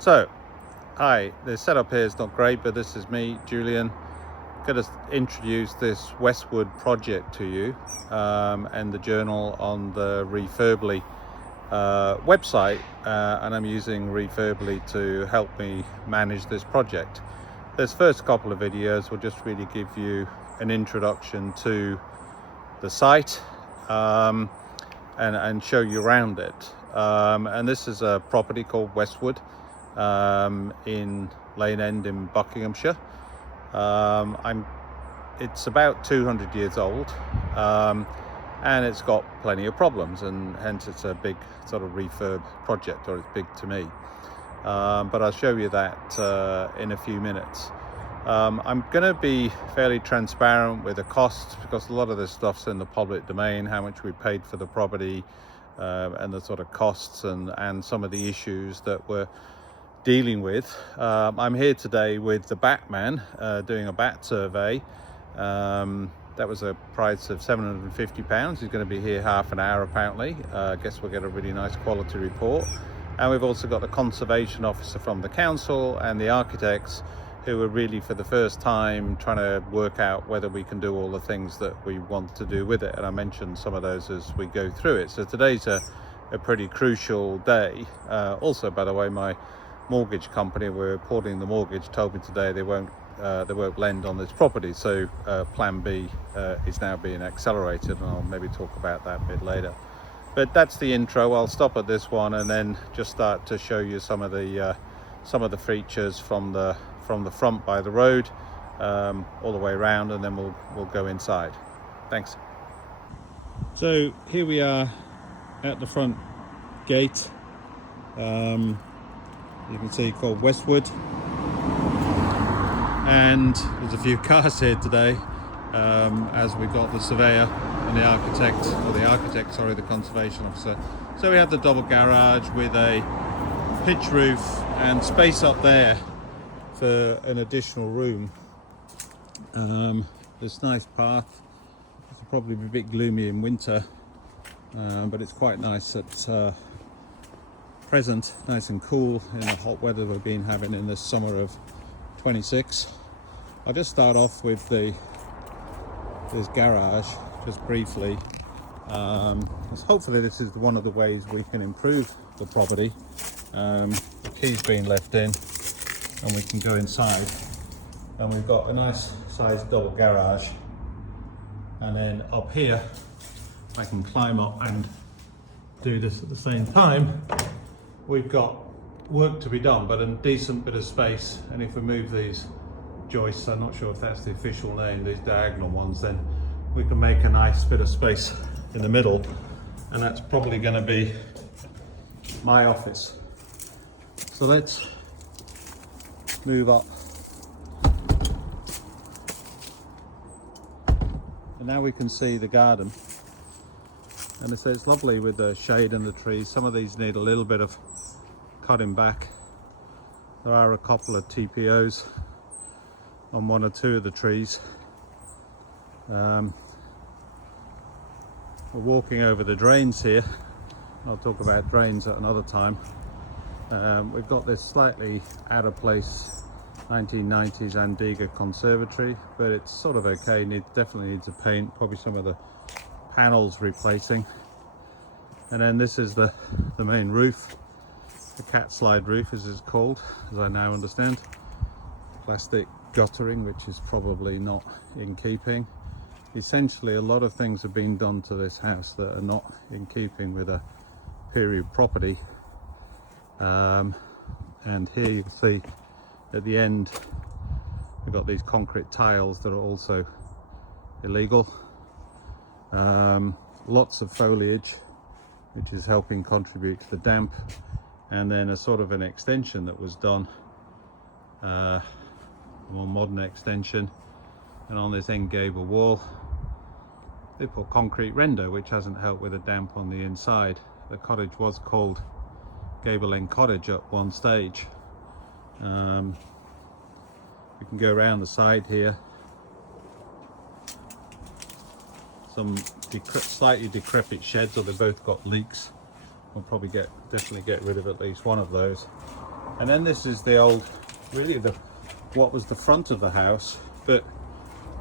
So, hi, the setup here is not great, but this is me, Julian. Going to introduce this Westwood project to you and the journal on the Refurbly website, and I'm using Refurbly to help me manage this project. This first couple of videos will just really give you an introduction to the site and show you around it. And this is a property called Westwood in Lane End in Buckinghamshire. It's about 200 years old, and it's got plenty of problems, and hence it's a big sort of refurb project, or it's big to me. But I'll show you that in a few minutes. I'm going to be fairly transparent with the costs, because a lot of this stuff's in the public domain, how much we paid for the property, and the sort of costs and some of the issues that we're dealing with. I'm here today with the Batman doing a bat survey. That was a price of £750. He's going to be here half an hour apparently. I guess we'll get a really nice quality report. And we've also got the conservation officer from the council and the architects, who are really for the first time trying to work out whether we can do all the things that we want to do with it. And I mentioned some of those as we go through it. So today's a pretty crucial day. Also, by the way, my mortgage company, we're reporting the mortgage, told me today they won't lend on this property. So plan B is now being accelerated, and I'll maybe talk about that a bit later. But that's the intro. I'll stop at this one and then just start to show you some of the features from the front by the road all the way around, and then we'll go inside. Thanks. So here we are at the front gate. You can see called Westwood, and there's a few cars here today as we got the surveyor and the conservation officer. So we have the double garage with a pitch roof and space up there for an additional room. This nice path. It'll probably be a bit gloomy in winter, but it's quite nice at present, nice and cool in the hot weather we've been having in this summer of 26. I'll just start off with this garage just briefly. Hopefully this is one of the ways we can improve the property. The key's been left in and we can go inside, and we've got a nice sized double garage, and then up here I can climb up and do this at the same time. We've got work to be done, but a decent bit of space. And if we move these joists, I'm not sure if that's the official name, these diagonal ones, then we can make a nice bit of space in the middle, and that's probably going to be my office. So let's move up. And now we can see the garden, and it's lovely with the shade and the trees. Some of these need a little bit of cutting back. There are a couple of TPOs on one or two of the trees. We're walking over the drains here. I'll talk about drains at another time. We've got this slightly out of place 1990s Antigua conservatory, but it's sort of okay. Definitely needs a paint, probably some of the panels replacing. And then this is the main roof, the cat slide roof as it's called, as I now understand. Plastic guttering, which is probably not in keeping. Essentially a lot of things have been done to this house that are not in keeping with a period property. And here you can see at the end we've got these concrete tiles that are also illegal. Lots of foliage, which is helping contribute to the damp, and then a sort of an extension that was done, a more modern extension, and on this end gable wall they put concrete render, which hasn't helped with the damp on the inside. The cottage was called Gable End Cottage at one stage. We can go around the side here. Some slightly decrepit sheds, or they both got leaks. We'll probably definitely get rid of at least one of those. And then this is the old, really what was the front of the house, but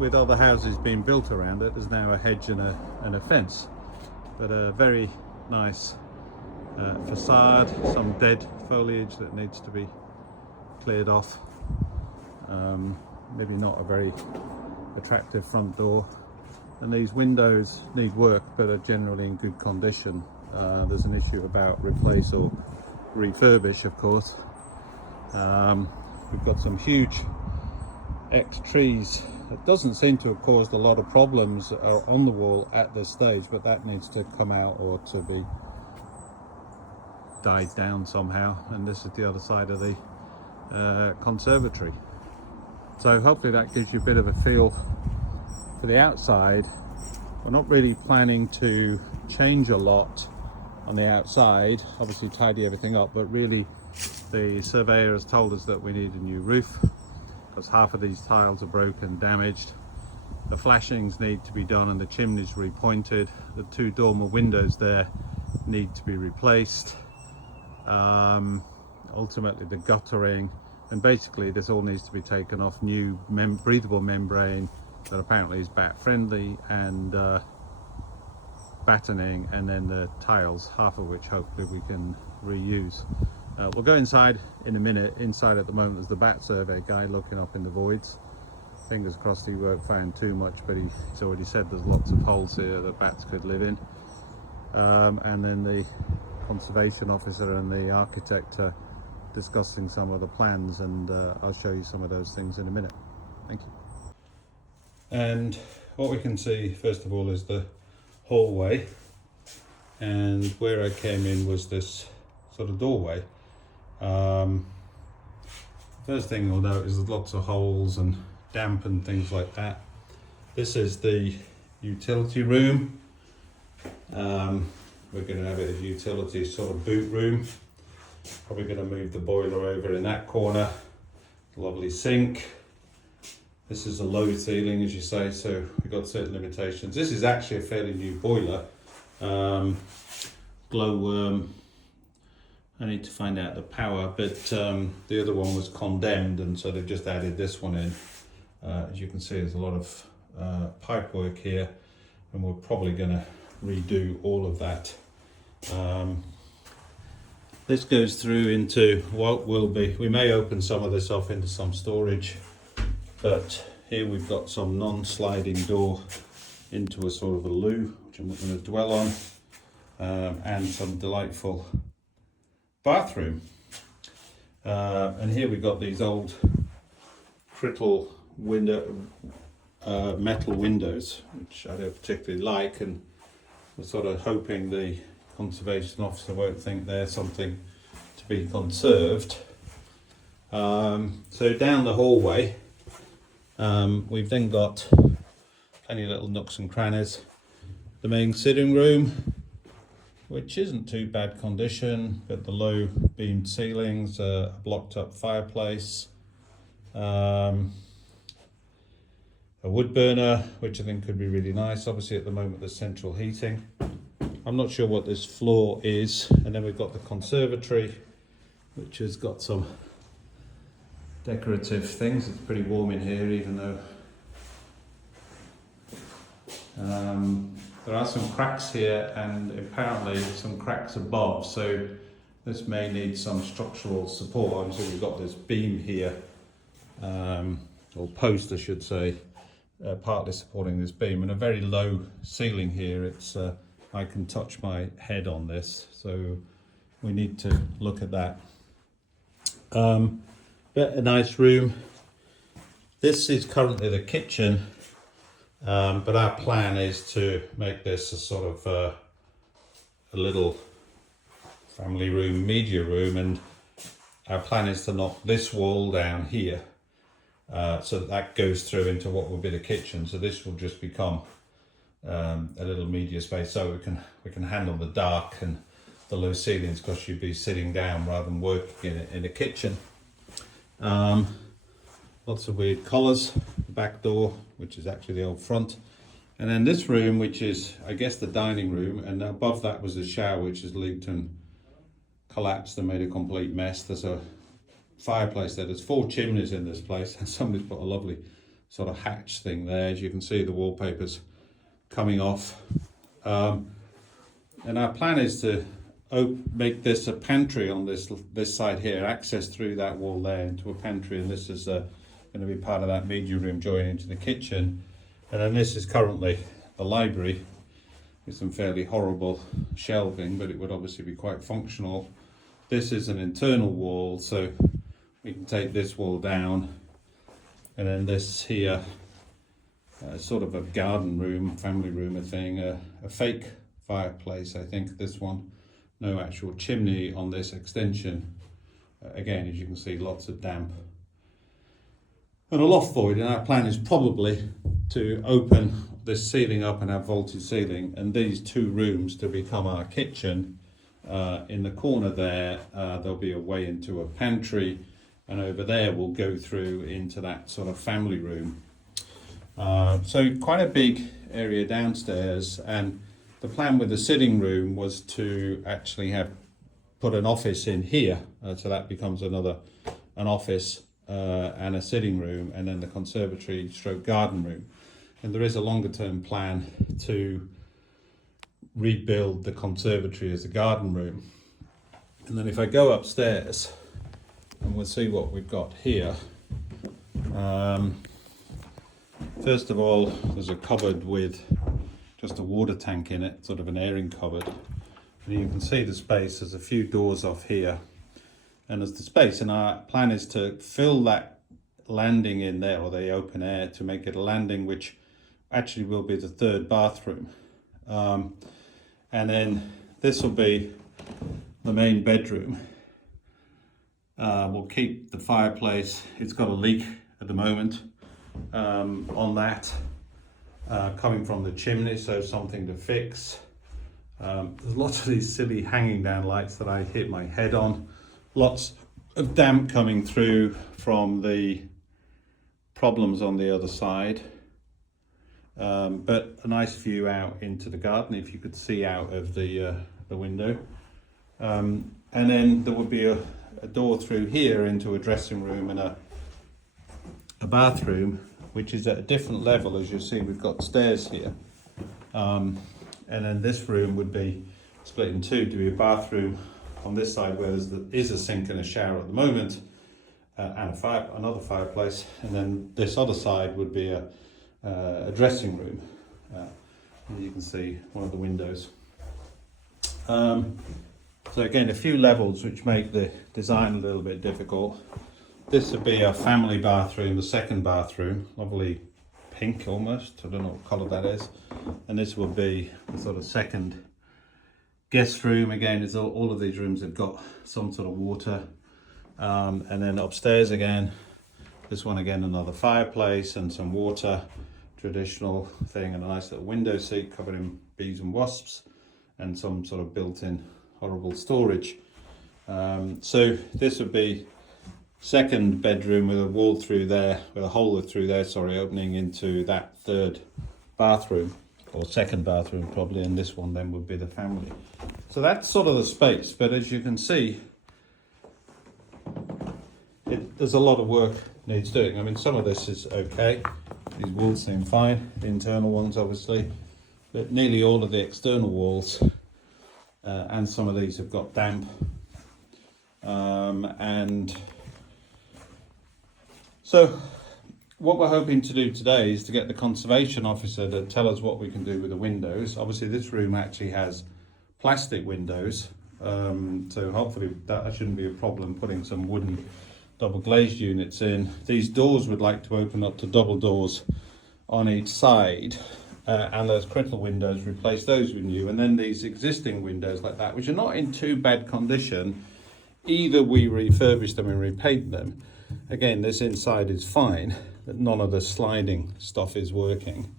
with other houses being built around it, there's now a hedge and a fence. But a very nice facade, some dead foliage that needs to be cleared off. Maybe not a very attractive front door. And these windows need work, but are generally in good condition. There's an issue about replace or refurbish, of course. We've got some huge trees. It doesn't seem to have caused a lot of problems on the wall at this stage, but that needs to come out or to be died down somehow. And this is the other side of the conservatory. So hopefully that gives you a bit of a feel for the outside. We're not really planning to change a lot on the outside, obviously tidy everything up, but really the surveyor has told us that we need a new roof because half of these tiles are broken, damaged. The flashings need to be done and the chimneys repointed. The 2 dormer windows there need to be replaced. Ultimately the guttering, and basically this all needs to be taken off. New breathable membrane that apparently is bat friendly, and battening, and then the tiles, half of which hopefully we can reuse. We'll go inside in a minute. Inside at the moment there's the bat survey guy looking up in the voids. Fingers crossed he won't find too much, but he's already said there's lots of holes here that bats could live in. And then the conservation officer and the architect are discussing some of the plans, and I'll show you some of those things in a minute. Thank you. And what we can see first of all is the hallway, and where I came in was this sort of doorway. First thing you'll note is there's lots of holes and damp and things like that. This is the utility room. We're going to have it as utility sort of boot room. Probably going to move the boiler over in that corner. Lovely sink. This is a low ceiling, as you say, so we've got certain limitations. This is actually a fairly new boiler. Glowworm. I need to find out the power, but the other one was condemned, and so they've just added this one in. As you can see, there's a lot of pipe work here, and we're probably going to redo all of that. This goes through into what will be, we may open some of this off into some storage, but here we've got some non-sliding door into a sort of a loo, which I'm not going to dwell on, and some delightful bathroom. And here we've got these old crittle window, metal windows, which I don't particularly like, and we're sort of hoping the conservation officer won't think they're something to be conserved. So down the hallway, we've then got plenty of little nooks and crannies. The main sitting room, which isn't too bad condition, but the low beamed ceilings, a blocked up fireplace, a wood burner, which I think could be really nice. Obviously at the moment there's central heating. I'm not sure what this floor is. And then we've got the conservatory, which has got some decorative things. It's pretty warm in here, even though there are some cracks here and apparently some cracks above, so this may need some structural support. Obviously we've got this beam here, or post I should say, partly supporting this beam, and a very low ceiling here. It's I can touch my head on this, so we need to look at that. But a nice room. This is currently the kitchen, but our plan is to make this a sort of a little family room, media room, and our plan is to knock this wall down here, so that goes through into what will be the kitchen. So this will just become a little media space, so we can handle the dark and the low ceilings, because you'd be sitting down rather than working in a kitchen. Lots of weird colours. The back door, which is actually the old front, and then this room, which is I guess the dining room, and above that was the shower, which has leaked and collapsed and made a complete mess. There's a fireplace there. There's 4 chimneys in this place, and somebody's put a lovely sort of hatch thing there. As you can see, the wallpaper's coming off. And our plan is to make this a pantry on this side here, access through that wall there into a pantry, and this is going to be part of that media room joining into the kitchen. And then this is currently the library with some fairly horrible shelving, but it would obviously be quite functional. This is an internal wall, so we can take this wall down, and then this here, sort of a garden room, family room, a fake fireplace, I think, this one. No actual chimney on this extension. Again, as you can see, lots of damp. And a loft void, and our plan is probably to open this ceiling up and have vaulted ceiling, and these 2 rooms to become our kitchen. In the corner there, there'll be a way into a pantry, and over there we'll go through into that sort of family room. So quite a big area downstairs, and the plan with the sitting room was to actually put an office in here, so that becomes an office and a sitting room, and then the conservatory stroke garden room. And there is a longer term plan to rebuild the conservatory as a garden room. And then if I go upstairs, and we'll see what we've got here. First of all, there's a cupboard with just a water tank in it, sort of an airing cupboard. And you can see the space. There's a few doors off here, and there's the space. And our plan is to fill that landing in there, or the open air, to make it a landing which actually will be the 3rd bathroom. And then this will be the main bedroom. We'll keep the fireplace. It's got a leak at the moment on that, coming from the chimney, so something to fix. There's lots of these silly hanging down lights that I hit my head on. Lots of damp coming through from the problems on the other side. But a nice view out into the garden, if you could see out of the window. And then there would be a door through here into a dressing room and a bathroom, which is at a different level. As you see, we've got stairs here. And then this room would be split in 2 to be a bathroom on this side, where there is a sink and a shower at the moment, and another fireplace. And then this other side would be a dressing room. And you can see one of the windows. So again, a few levels which make the design a little bit difficult. This would be a family bathroom, the 2nd bathroom, lovely pink almost, I don't know what colour that is. And this will be the sort of 2nd guest room. Again, it's all of these rooms have got some sort of water. And then upstairs again, this one again, another fireplace and some water, traditional thing, and a nice little window seat covered in bees and wasps, and some sort of built-in horrible storage. So this would be 2nd bedroom with a wall through there, with a hole through there, opening into that 3rd bathroom, or 2nd bathroom probably, and this one then would be the family. So that's sort of the space, but as you can see, there's a lot of work needs doing. I mean, some of this is okay. These walls seem fine, the internal ones obviously, but nearly all of the external walls and some of these have got damp. And so what we're hoping to do today is to get the conservation officer to tell us what we can do with the windows. Obviously this room actually has plastic windows, so hopefully that shouldn't be a problem, putting some wooden double glazed units in. These doors would like to open up to double doors on each side, and those critical windows, replace those with new. And then these existing windows like that, which are not in too bad condition, either we refurbish them and repaint them. Again, this inside is fine, but none of the sliding stuff is working,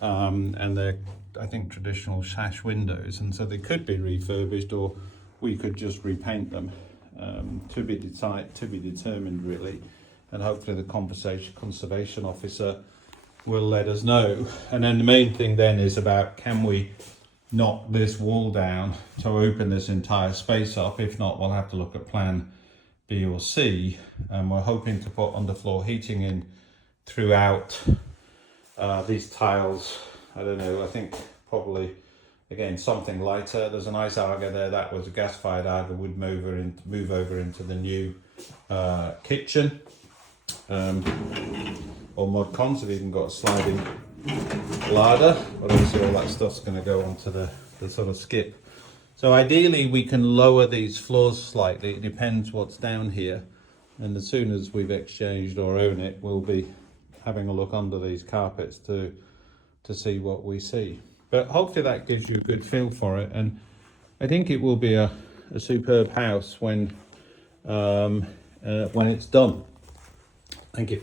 and they're, I think, traditional sash windows, and so they could be refurbished, or we could just repaint them. To be determined really, and hopefully the conservation officer will let us know. And then the main thing then is about, can we knock this wall down to open this entire space up? If not, we'll have to look at plan B or C, and we're hoping to put underfloor heating in throughout these tiles. I don't know, I think probably again something lighter. There's a nice Aga there, that was a gas-fired Aga, would move over into the new kitchen. Or mod cons have even got a sliding ladder, but obviously all that stuff's going to go onto the sort of skip. So ideally we can lower these floors slightly, it depends what's down here, and as soon as we've exchanged or own it, we'll be having a look under these carpets to see what we see. But hopefully that gives you a good feel for it, and I think it will be a superb house when it's done. Thank you.